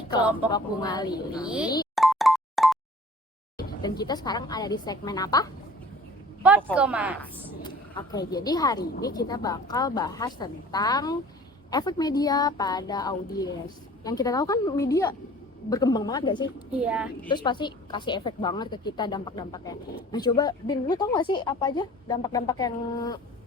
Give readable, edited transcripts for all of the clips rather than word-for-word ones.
di kelompok Bunga Lili. Dan kita sekarang ada di segmen apa? Podkomas. Oke, jadi hari ini kita bakal bahas tentang efek media pada audiens. Yang kita tahu kan media berkembang banget gak sih? Iya. Terus pasti kasih efek banget ke kita dampak-dampaknya. Nah coba Bin, lu tau gak sih apa aja dampak-dampak yang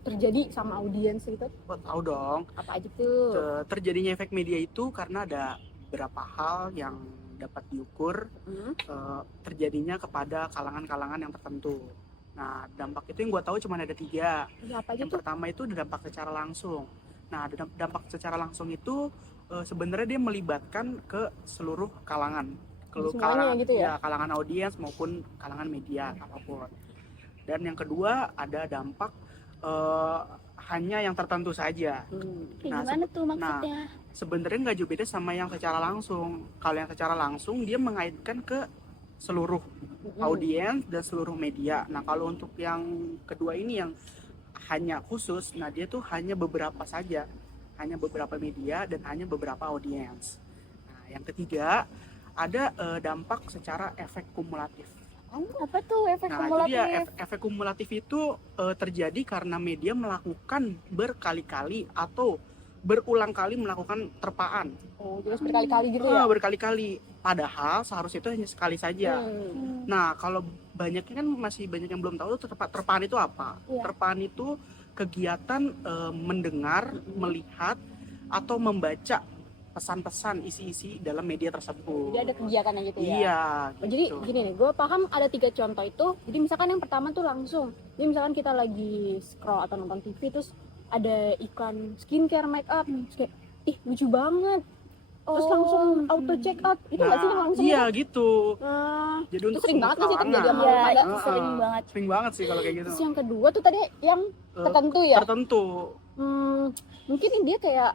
terjadi sama audiens itu? Oh, tahu dong. Apa aja tuh? Terjadinya efek media itu karena ada beberapa hal yang dapat diukur terjadinya kepada kalangan-kalangan yang tertentu. Nah, dampak itu yang gue tahu cuma ada 3. Ya, apa aja Yang tuh? pertama itu dampak secara langsung. Nah, dampak secara langsung itu sebenarnya dia melibatkan ke seluruh kalangan. Semuanya gitu ya? Kalangan audiens maupun kalangan media apapun. Dan yang kedua ada dampak hanya yang tertentu saja. Nah, Gimana tuh maksudnya? Sebenarnya nggak jauh beda sama yang secara langsung. Kalau yang secara langsung dia mengaitkan ke seluruh audiens dan seluruh media. Nah, kalau untuk yang kedua ini yang hanya khusus, nah dia tuh hanya beberapa saja, hanya beberapa media dan hanya beberapa audiens. Nah, yang ketiga ada dampak secara efek kumulatif. Apa tuh efek Nah, kumulatif? itu dia efek kumulatif itu terjadi karena media melakukan berkali-kali atau berulang kali melakukan terpaan. Oh, jadi berkali-kali gitu ya? Berkali-kali. Padahal seharusnya itu hanya sekali saja. Hmm. Nah, kalau banyaknya kan masih banyak yang belum tahu tuh terpaan itu apa. Iya. Terpaan itu kegiatan mendengar, melihat, atau membaca pesan-pesan isi-isi dalam media tersebut. Jadi ada kegiatannya gitu ya? Iya. Oh, jadi gitu. gini nih, gue paham ada 3 contoh itu. Jadi misalkan yang pertama tuh langsung. Jadi misalkan kita lagi scroll atau nonton TV terus ada iklan skincare, make up, terus kayak ih lucu banget. Terus langsung auto check out. Itu nggak sih yang langsung? Iya gitu. Itu Jadi untuk sering banget nggak sih terjadi sama lu Iya, pada? itu sering banget. Sering banget sih kalau kayak gitu. Terus yang kedua tuh tadi yang tertentu ya? Tertentu. Mungkin dia kayak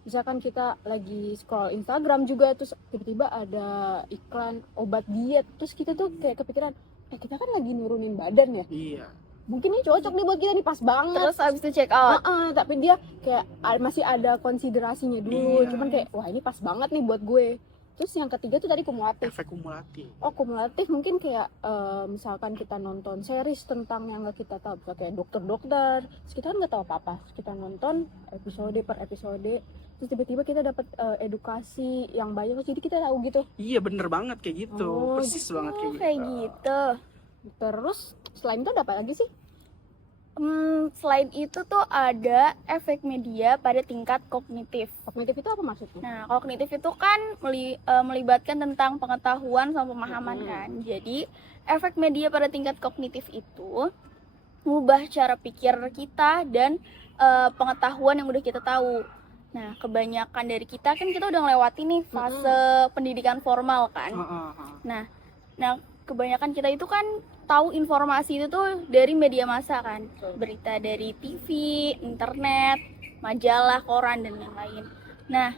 misalkan kita lagi scroll Instagram juga terus tiba-tiba ada iklan obat diet, terus kita tuh kayak kepikiran kita kan lagi nurunin badan ya, Iya. mungkin ini cocok nih buat kita nih, pas banget. Terus abis itu check out. Tapi dia kayak masih ada konsiderasinya dulu. Iya. Cuman kayak wah ini pas banget nih buat gue. Terus yang ketiga tuh tadi kumulatif. Efek kumulatif. Oh, kumulatif mungkin kayak misalkan kita nonton series tentang yang nggak kita tahu, kayak dokter-dokter, terus kita kan nggak tahu apa-apa, terus kita nonton episode per episode, terus tiba-tiba kita dapat edukasi yang banyak, jadi kita tahu gitu. Iya, bener banget kayak gitu. Oh, Persis gitu. banget kayak gitu. Kayak gitu. Terus selain itu ada apa lagi sih? Selain itu tuh ada efek media pada tingkat kognitif. Kognitif itu apa maksudnya? Nah, kognitif itu kan melibatkan tentang pengetahuan sama pemahaman kan. Jadi, efek media pada tingkat kognitif itu mengubah cara pikir kita dan pengetahuan yang udah kita tahu. Nah, kebanyakan dari kita kan kita udah ngelewatin nih fase pendidikan formal kan. Nah, kebanyakan kita itu kan tahu informasi itu tuh dari media massa kan. Berita dari TV, internet, majalah, koran dan lain-lain. Nah,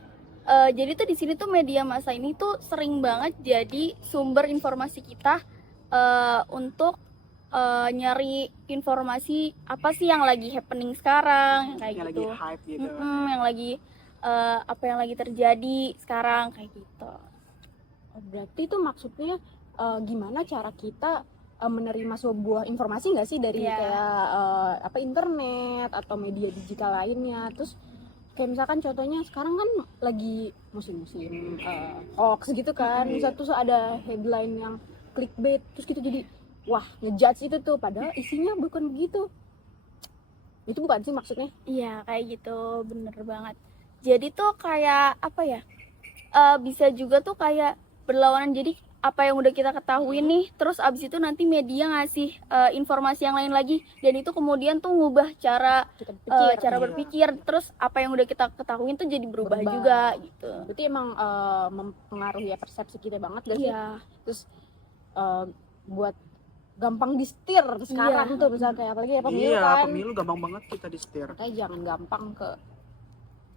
jadi tuh di sini tuh media massa ini tuh sering banget jadi sumber informasi kita untuk nyari informasi apa sih yang lagi happening sekarang, kayak yang gitu. lagi hype gitu. Yang lagi apa yang lagi terjadi sekarang kayak gitu. Oh, berarti itu maksudnya gimana cara kita menerima sebuah informasi nggak sih dari kayak internet atau media digital lainnya. Terus kayak misalkan contohnya sekarang kan lagi musim-musim hoax gitu kan, misalnya terus ada headline yang clickbait, terus kita jadi wah ngejudge itu tuh, padahal isinya bukan begitu. Itu bukan sih maksudnya? Iya, kayak gitu, bener banget. Jadi tuh kayak apa ya, bisa juga tuh kayak berlawanan. Jadi apa yang udah kita ketahui nih, terus abis itu nanti media ngasih informasi yang lain lagi, dan itu kemudian tuh ngubah cara berpikir. Terus apa yang udah kita ketahui tuh jadi berubah juga gitu. Berarti emang mempengaruhi persepsi kita banget gak sih? Iya. Terus buat gampang disetir sekarang tuh, misalnya kayak apalagi ya pemilu kan. Pemilu gampang banget kita disetir. Kayak jangan gampang ke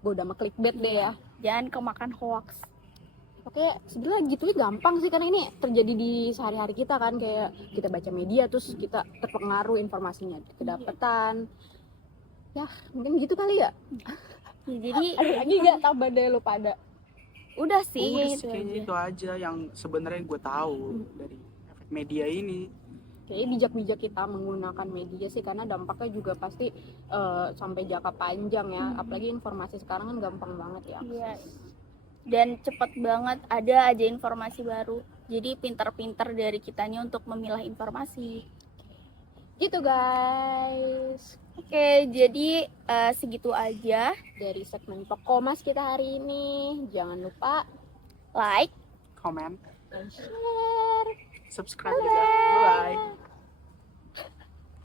goda sama clickbait deh ya. Jangan kemakan hoax. Oke, sebenarnya gitu gampang sih, karena ini terjadi di sehari-hari kita kan, kayak kita baca media terus kita terpengaruh informasinya kedapatan. Ya, mungkin gitu kali ya. Ya, jadi ada lagi nggak tambah deh lu pada? Udah sih Udah kayak sih gitu kayaknya aja. itu aja yang sebenarnya gue tahu dari efek media ini. Kayaknya bijak-bijak kita menggunakan media sih, karena dampaknya juga pasti sampai jangka panjang ya. Apalagi informasi sekarang kan gampang banget ya Iya. akses. Dan cepet banget ada aja informasi baru. Jadi pintar-pintar dari kitanya untuk memilah informasi. Gitu guys, Oke, jadi segitu aja. dari segmen Pokomas kita hari ini. Jangan lupa Like, Komen, dan share. subscribe juga. Bye.